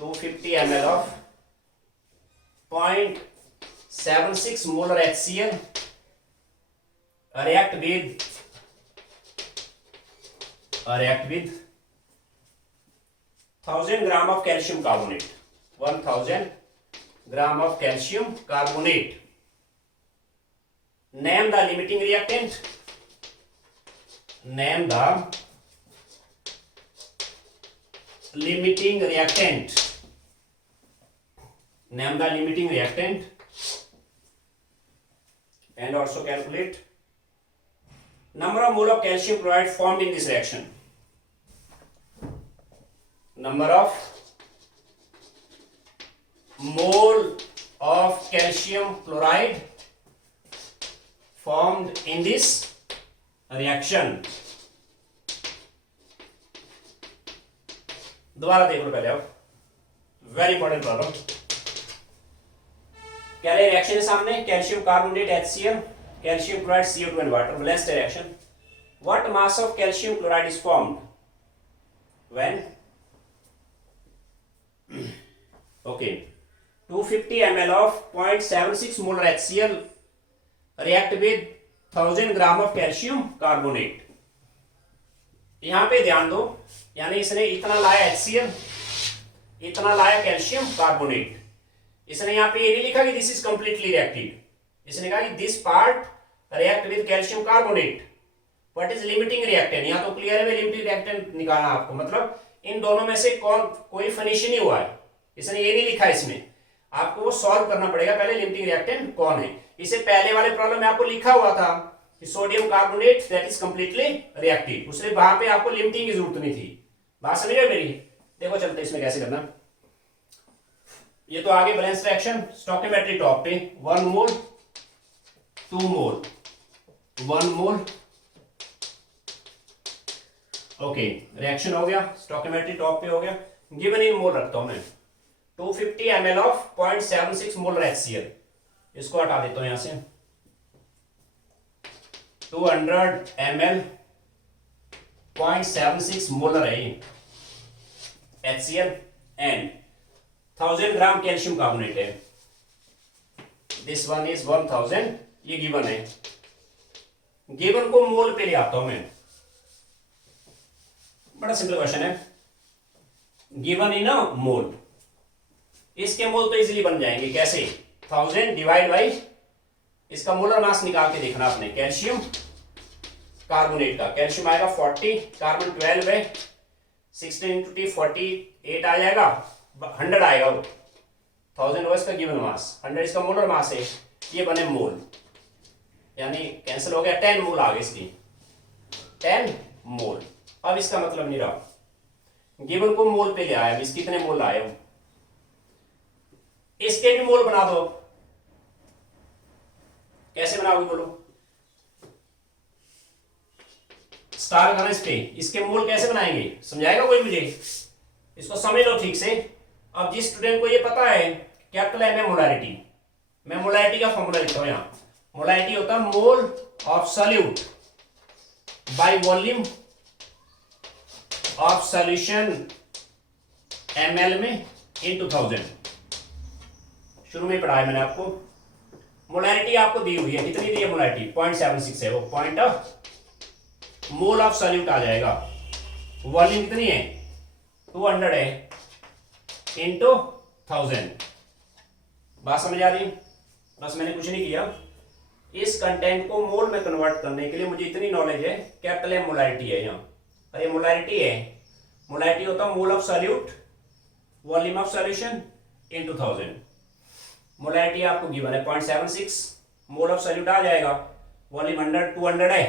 0.76 molar HCl react with 1000 gram of calcium carbonate, 1000 gram of calcium carbonate. Name the limiting reactant. Name the limiting reactant. Name the limiting reactant. And also calculate number of mole of calcium chloride formed in this reaction. Number of mole of calcium chloride formed in this reaction. दोबारा देख लो पहले आप, very important problem. क्या रहे reaction है सामने, calcium carbonate HCl, calcium chloride CO2 and water, balanced reaction. What mass of calcium chloride is formed when, okay, 250 ml of 0.76 molar HCl react with 1000 gram of calcium carbonate। यहां पे ध्यान दो, यानी इसने इतना लाया HCl, इतना लाया कैल्शियम कार्बोनेट। इसने यहां पे ये नहीं लिखा कि दिस इज कंप्लीटली रिएक्टेड, इसने कहा कि this part react with calcium carbonate, what is limiting reactant, यहाँ तो क्लियर है लिमिटिंग रिएक्टेंट निकालना आपको, मतलब इन दोनों में से कौन कोई फिनिश ही नहीं हुआ है, इसने ये नहीं लिखा इसमें, आपको वो सॉल्व करना पड़ेगा पहले लिमिटिंग रिएक्टेंट कौन है। इसे पहले वाले प्रॉब्लम में आपको लिखा हुआ था कि sodium carbonate that is completely reactive, उसने वहां पे आपको लिमिटिंग की जरूरत नहीं थी। बात समझ गए मेरी? देखो चलते इसमें कैसे करना। ये तो आगे बैलेंस रिएक्शन स्टोइकियोमेट्री टॉप पे 1 मोल 2 मोल 1 मोल, ओके रिएक्शन हो गया, स्टोइकियोमेट्री टॉप पे हो गया। गिवन इन मोल रखता हूं मैं 250 ml ऑफ 0.76 मोलर HCl, इसको हटा देता हूं यहां से। 200 ml 0.76 मोलर है ये HCl and 1000 gram calcium carbonate है, दिस वन इज 1000, ये गिवन है। गिवन को मोल पे ले आता हूं मैं, बड़ा सिंपल क्वेश्चन है, गिवन इन अ मोल, इसके मोल तो इजीली बन जाएंगे, कैसे 1000 डिवाइड बाई इसका मोलर मास निकाल के देखना आपने, कैल्शियम कार्बोनेट का, कैल्शियम आएगा 40, कार्बन 12 है, 16 इंटू टी 48 आ जाएगा, 100 आएगा वो, 1000 इसका गिवन मास, 100 इसका मोलर मास है, ये बने मोल, यानी कैंसिल हो गया, 10 मोल आ गए इसकी, 10 मोल। अब इसका मतलब नहीं रहा, गिवन को मोल पे ले आया, इस कितने मोल आए हो, इसके भी मोल बना दो, कैसे बनाओगे बोलो, स्टार लगाना इस पे, इसके मोल कैसे बनाएंगे, समझाएगा कोई मुझे, इसको समझ लो ठीक से। अब जिस स्टूडेंट को ये पता है कैपिटल एम है मोलैरिटी, मैं मोलैरिटी का फॉर्मूला लिखता हूं यहां, मोलैरिटी होता है मोल of solute by volume of solution ml में इन 2000, शुरू में पढ़ाया मैंने आपको। मोलैरिटी आपको दी हुई है, कितनी दी है मोलैरिटी, 0.76 है वो, point of mole of solute आ जाएगा, वॉल्यूम कितनी है 200 है इंटू 1000, बात समझ आ रही? बस मैंने कुछ नहीं किया, इस कंटेंट को मोल में कन्वर्ट करने के लिए मुझे इतनी नॉलेज है, कैपिटल एम मोलैरिटी है यहाँ, अरे मोलैरिटी है, मोलैरिटी होता है मोल of solute volume of solution in 2000, molarity आपको गिवन है 0.76, मोल ऑफ सॉल्यूट आ जाएगा, वॉल्यूम 100 200 है,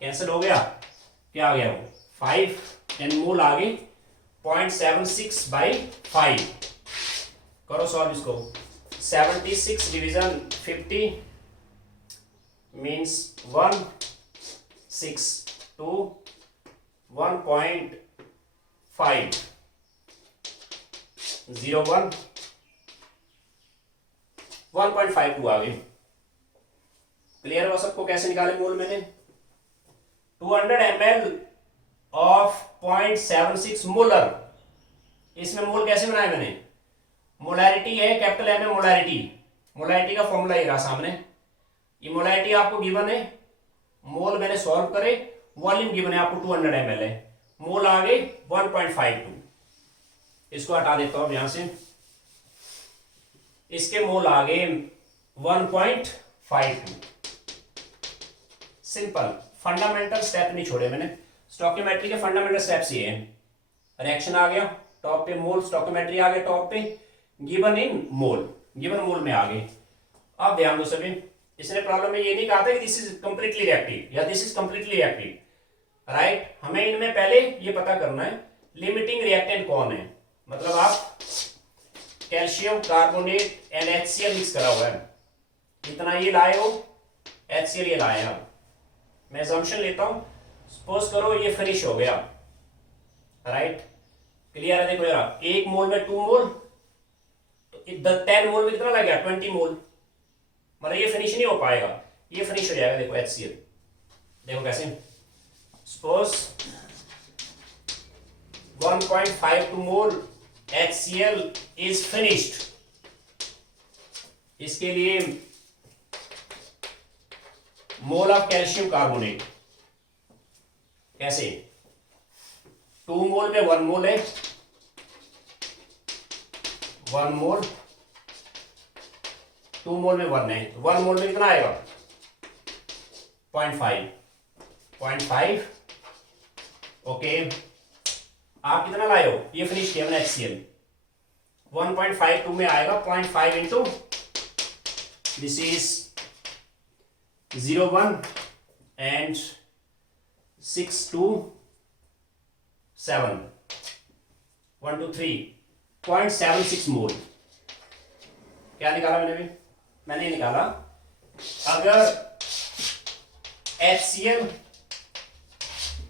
कैंसिल हो गया, क्या आ गया वो 5 एंड मोल आ गई 0.76 बाई 5, करो सॉल्व इसको, 76 डिवीजन 50 मीन्स 1 6 2 1.5 01 1.52 आ गई, क्लियर हुआ सबको कैसे निकाले मोल, मैंने 200 ml ऑफ 0.76 मोलर, इसमें मोल कैसे बनाया मैंने, मोलैरिटी है कैपिटल एम है मोलैरिटी, मोलैरिटी का फॉर्मूला ये रहा सामने, ये मोलैरिटी आपको गिवन है, मोल मैंने सॉल्व करे, वॉल्यूम गिवन है आपको 200 ml है, मोल आ गए 1.52, इसको हटा देता हूं यहां से, इसके मोल आ गए 1.52, सिंपल, फंडामेंटल स्टेप नहीं छोड़े मैंने, स्टोइकियोमेट्री के फंडामेंटल स्टेप्स ये हैं, रिएक्शन आ गया टॉप पे, मोल स्टोइकियोमेट्री आ गया टॉप पे, गिवन इन मोल, गिवन मोल में आ गए। अब ध्यान दो सभी, इसने प्रॉब्लम में ये नहीं कहा था कि दिस इज कंप्लीटली रिएक्टिव या this is completely reactive, right, हमें इनमें पहले ये पता करना है लिमिटिंग रिएक्टेंट कौन है, मतलब आप calcium carbonate and HCl mix करा हुआ है, इतना ये लाए हो, HCl ये लाए हैं, मैं assumption लेता हूं, सपोज करो ये फिनिश हो गया, राइट, क्लियर है? देखो यार, 1 मोल में 2 मोल, तो 10 मोल में कितना लग गया 20 मोल, मतलब ये फिनिश नहीं हो पाएगा, ये फिनिश हो जाएगा, देखो HCl, देखो कैसे, suppose 1.52 mole HCl is finished, इसके लिए मोल ऑफ कैल्शियम कार्बोनेट कैसे, 2 मोल में 1 मोल है, 1 मोल, 2 मोल में 1 है, 1 मोल में कितना आएगा 0.5, 0.5। ओके, आप कितना लाए हो, ये फिनिश किया मैंने HCl 1.52 में आएगा 0.5 इंटू दिस इज 0.1 एंड 627 1 2 3 0.76 मोल। क्या निकाला मैंने निकाला, अगर HCl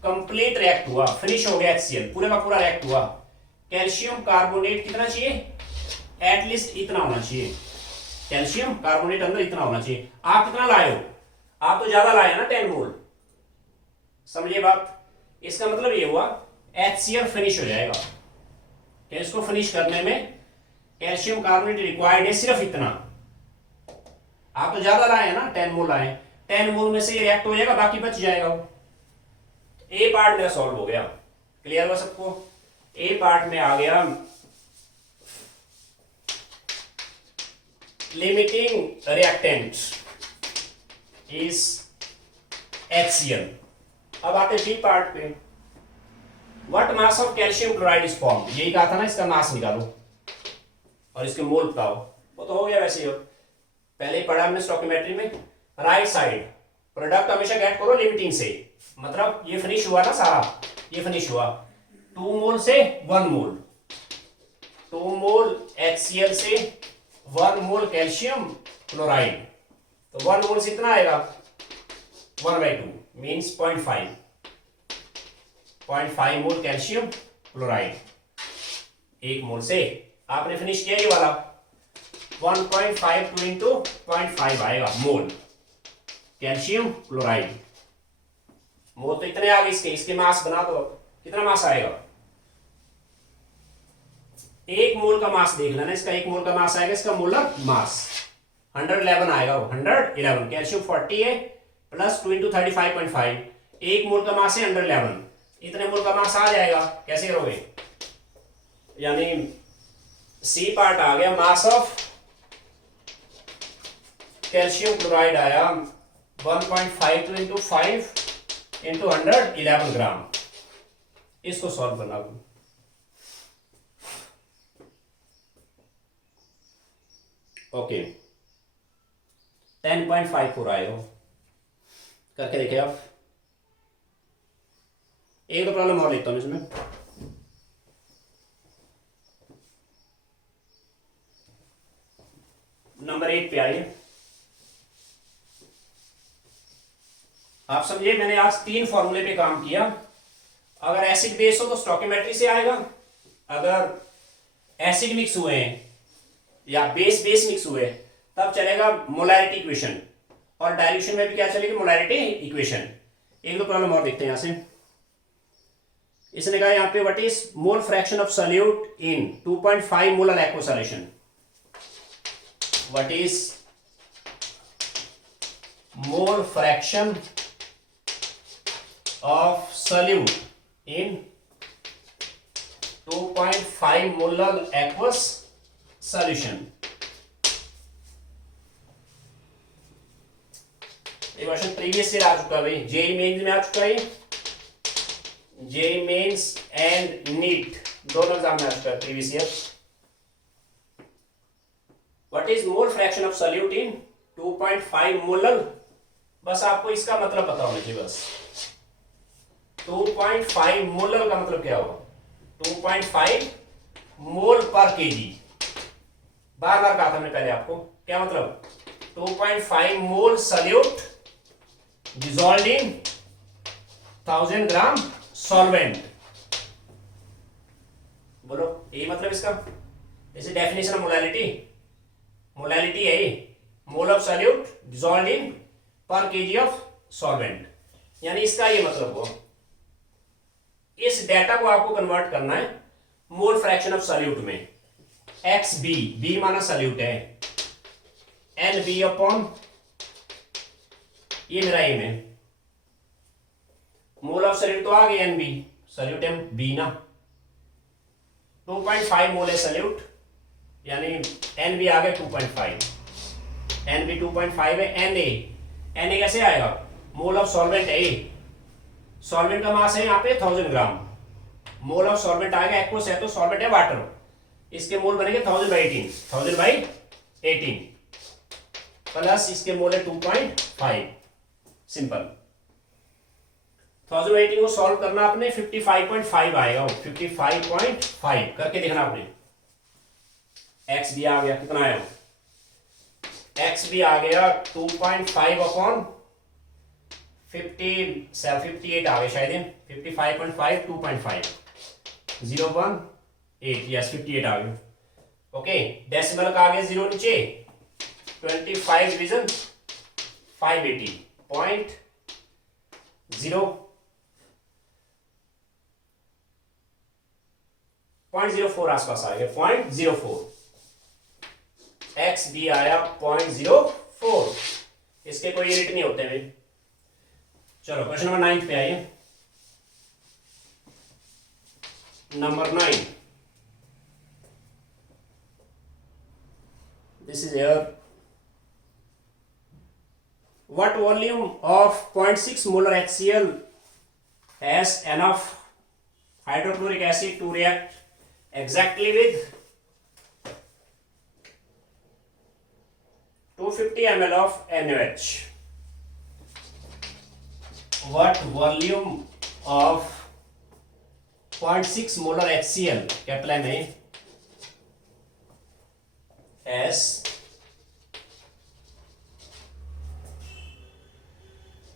कंप्लीट रिएक्ट हुआ, फिनिश हो गया HCl पूरे का पूरा रिएक्ट हुआ, कैल्शियम कार्बोनेट कितना चाहिए, एटलीस्ट इतना होना चाहिए, कैल्शियम कार्बोनेट अंदर इतना होना चाहिए। आप कितना लाए हो, आप तो ज्यादा लाए ना 10 मोल, समझिए बात। इसका मतलब ये हुआ HCl फिनिश हो जाएगा, इसको फिनिश करने में कैल्शियम कार्बोनेट रिक्वायर्ड है सिर्फ इतना। आप तो ज्यादा लाए हैं ना, 10 मोल लाए, 10 मोल में से ये रिएक्ट हो जाएगा, बाकी बच जाएगा वो। ए पार्ट मेरा सॉल्व हो गया, क्लियर हुआ सबको। ए पार्ट में आ गया लिमिटिंग रिएक्टेंट इज HCl। अब आते बी पार्ट पे, what mass of calcium chloride is form, यही कहा था ना, इसका मास निकालो और इसके मोल बताओ। वो तो हो गया वैसे ही, पहले ही पढ़ा हमने स्टोइकियोमेट्री में। राइट साइड प्रोडक्ट हमेशा गेट करो लिमिटिंग से, मतलब ये फिनिश हुआ ना सारा, ये फिनिश हुआ 2 मोल से 1 मोल, 2 मोल HCl से 1 मोल कैल्शियम क्लोराइड, तो 1 मोल से इतना आएगा 1/2 मीन्स 0.5 मोल कैल्शियम क्लोराइड 1 मोल से। आपने फिनिश किया ये वाला 1.52 इंटू 0.5 आएगा मोल कैल्शियम क्लोराइड। मोल तो इतने आ गए इसके मास बना दो, कितना मास आएगा, 1 मोल का मास देख लेना, इसका 1 मोल का मास आएगा, इसका मोलर मास 111 आएगा, वो 111, कैल्शियम 40 है प्लस 2 इंटू 35.5, 1 मोल का मास है 111, इतने मोल का मास आ जाएगा। कैसे करोगे, यानी सी पार्ट आ गया, मास ऑफ कैल्शियम क्लोराइड आया 1.52 इंटू 5 इंटू 111 ग्राम। इसको सॉल्व करना, ओके 10.54 आएगा, करके देखिए आप। एक तो प्रॉब्लम और लिखता हूं इसमें, नंबर 8 पे आइए। आप समझिए मैंने आज 3 फॉर्मूले पे काम किया। अगर एसिड बेस हो तो स्टोइकियोमेट्री से आएगा, अगर एसिड मिक्स हुए हैं या बेस बेस मिक्स हुए तब चलेगा मोलैरिटी इक्वेशन, और डाइल्यूशन में भी क्या चलेगी, मोलैरिटी इक्वेशन। एक दो प्रॉब्लम और देखते हैं यहां से। इसने कहा यहां पे what is mole fraction of solute in 2.5 molar aqua solution, what is mole fraction of solute in 2.5 molar aqueous solution। ये क्वेश्चन प्रीवियस ईयर आ चुका है भाई, जेई मेंस में आ चुका है, जेई मेंस एंड नीट दोनों एग्जाम में आ चुका है previous year. What is mole fraction of solute in 2.5 molar, बस आपको इसका मतलब पता होना चाहिए बस। 2.5 मोलर का मतलब क्या होगा, 2.5 मोल पर केजी, बार बार कहा था मैंने पहले आपको, क्या मतलब 2.5 मोल सॉल्यूट डिसॉल्व्ड इन 1000 ग्राम सॉल्वेंट। बोलो यही मतलब इसका, जैसे डेफिनेशन ऑफ मोलैलिटी, मोलैलिटी है ये, मोल ऑफ सॉल्यूट डिसॉल्व्ड इन पर केजी ऑफ सॉल्वेंट, यानी इसका ये मतलब हुआ। इस डेटा को आपको कन्वर्ट करना है मोल फ्रैक्शन ऑफ सॉल्यूट में, एक्स बी, बी माना सॉल्यूट है, एन बी अपॉन ये मेरा एम है, मोल ऑफ सॉल्यूट तो आ गया N B, solute M B ना, 2.5 मोल है सॉल्यूट, यानी एन बी आ गया 2.5, एन बी 2.5 है, एन ए कैसे आएगा, मोल ऑफ सॉल्वेंट है ए, सॉल्वेंट का मास है यहाँ पे 1000 ग्राम, मोल ऑफ सॉल्वेंट आ गया, एक्वस है तो सॉल्वेंट है वाटर, इसके मोल बनेंगे 1000/18 प्लस इसके मोल है 2.5। सिंपल। 1018 को सॉल्व करना आपने, 55.5 आएगा वो, 55.5 करके देखना आपने। एक्स भी आ गया, कितना आया, एक्स भी आ गया 2.5/58 आ गया शायद, 55.5 2.5 018, यस 58 आ गया। ओके, डेसिमल का आ गया 0 नीचे, 25 डिवीजन 580 0.04 आसपास आ गया, 0.04। एक्स भी आया 0.04, इसके कोई यूनिट नहीं होते भाई। चलो क्वेश्चन नंबर 9 पे आइए। Number 9, this is air. What volume of 0.6 molar HCl has enough hydrochloric acid to react exactly with 250 ml of NaOH? What volume of 0.6 molar HCl capital में has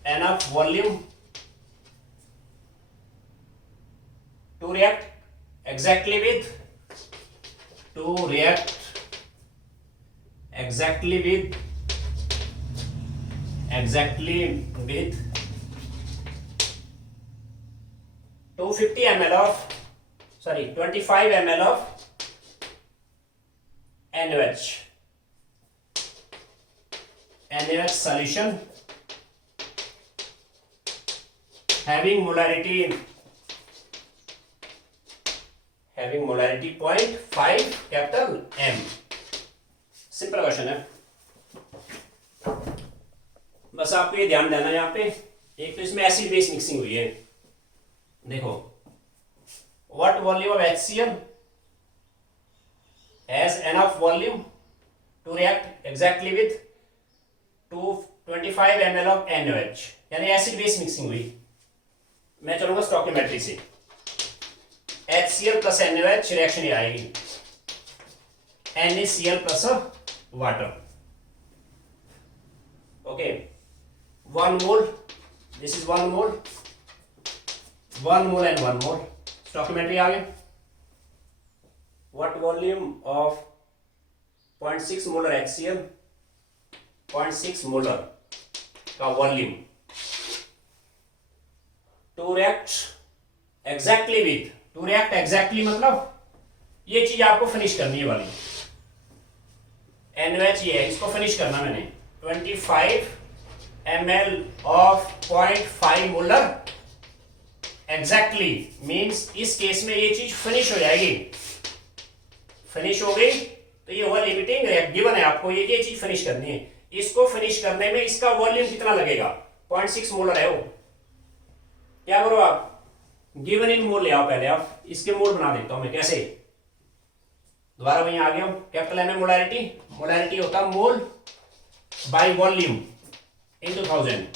enough volume to react exactly with 250 ml of 25 ml of NaOH solution having molarity 0.5 capital M। Simple question है, बस आपको ये ध्यान देना यहाँ पे। एक तो इसमें एसिड बेस मिक्सिंग हुई है, देखो what volume of HCl has enough volume to react exactly with 225 ml of NaOH, यानी एसिड बेस मिक्सिंग हुई। मैं चलूंगा स्टोइकियोमेट्री से, HCl प्लस NaOH रिएक्शन ये आएगी, NaCl plus water. Okay, 1 mole, this is 1 mole, 1 mole and 1 mole. Stoichiometry आ गया। What volume of 0.6 molar HCl, 0.6 molar का वॉल्यूम टू रिएक्ट एग्जैक्टली मतलब ये चीज आपको फिनिश करनी है वाली, NaOH ये है, इसको फिनिश करना मैंने। 25 ml of 0.5 molar exactly means इस केस में ये चीज फिनिश हो जाएगी। फिनिश हो गई तो ये हुआ लिमिटिंग रिएक्ट, गिवन है आपको ये चीज फिनिश करनी है। इसको फिनिश करने में इसका वॉल्यूम कितना लगेगा, 0.6 मोलर है वो। क्या करो आप, गिवन इन मोल ले आओ, पहले आप इसके मोल बना देता हूं मैं। कैसे, दोबारा वहीं आ गया हूं, कैपिटल एम में मोलारिटी होता मोल बाय वॉल्यूम इनटू 1000।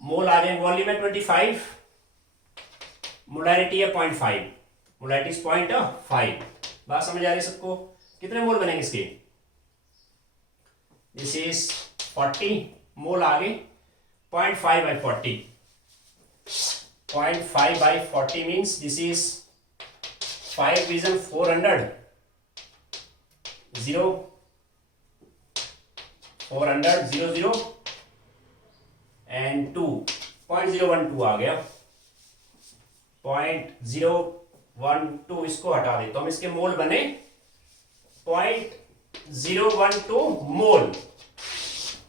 मोल आ जाए, वॉल्यूम है 25, मोलारिटी है 0.5, मोलारिटी 0.5। बात समझ आ रही है सबको? कितने मोल बनेंगे इसके, दिस इज 40 मोल आ गए, 0.5/40, 0.5/40 means this is 5 division 400 0 and 2 0.012 आ गया, 0.012 इसको हटा देता हूं, इसके मोल बने 0.012 मोल।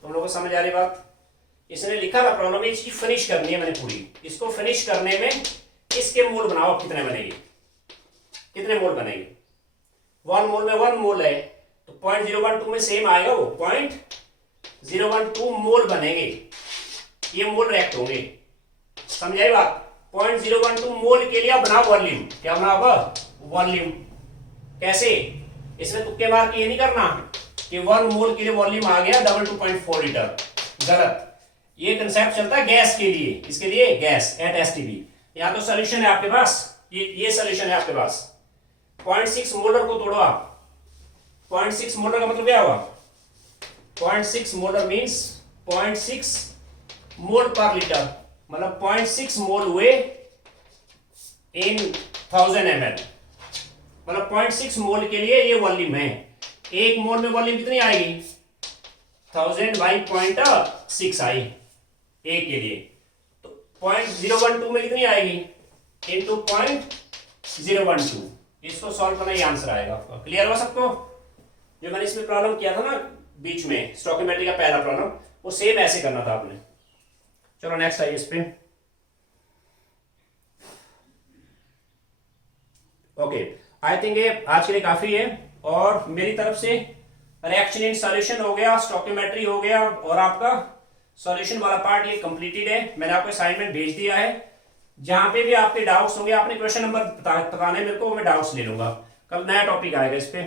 तुम लोगों को समझ आ रही बात? इसने लिखा था प्रॉब्लम में, इसकी फिनिश करनी है मैंने पूरी। इसको फिनिश करने में इसके मोल बनाओ, कितने बनेगी, कितने मोल बनेगी। 1 मोल में 1 मोल है तो 0.012 में सेम आएगा, वो 0.012 मोल बनेंगे। ये मोल रिएक्ट होंगे, समझाई बात? 0.012 मोल के लिए आप बनाओ वॉल्यूम। क्या बनाओ? वॉल्यूम। कैसे? इसमें तुक्के मार के ये नहीं करना कि 1 मोल के लिए वॉल्यूम आ गया 2.4 लीटर, गलत। ये कंसेप्ट चलता है गैस के लिए, इसके लिए गैस एट एसटीपी। यहाँ तो सोल्यूशन है आपके पास, ये सोल्यूशन है आपके पास। 0.6 मोलर को तोड़ो आप। 0.6 मोलर का मतलब क्या हुआ? 0.6 मोलर मीन्स 0.6 मोल पर लीटर, मतलब 0.6 मोल हुए इन 1000 ml, मतलब 0.6 मोल के लिए ये वॉल्यूम है। एक मोल में वॉल्यूम कितनी आएगी? 1000 बाई 0.6 आई एक के लिए, तो 0.012 में कितनी आएगी? इंटू 0.012। इसको सॉल्व करना ही आंसर आएगा आपका। क्लियर हुआ सबको? जो मैंने इसमें प्रॉब्लम किया था ना बीच में, स्टोइकोमेट्री का पहला प्रॉब्लम, वो सेम ऐसे करना था आपने। चलो नेक्स्ट आइए इस पे। ओके, आई थिंक ये आज के लिए काफी है। और मेरी तरफ से रिएक्शन इन सॉल्यूशन हो गया, स्टोइकोमेट्री हो गया, और आपका सॉल्यूशन वाला पार्ट ये कंप्लीटेड है। मैंने आपको असाइनमेंट भेज दिया है। जहां पे भी आपके डाउट्स होंगे, आपने क्वेश्चन नंबर बताने मेरे को, मैं डाउट्स ले लूंगा। कल नया टॉपिक आएगा इस पे।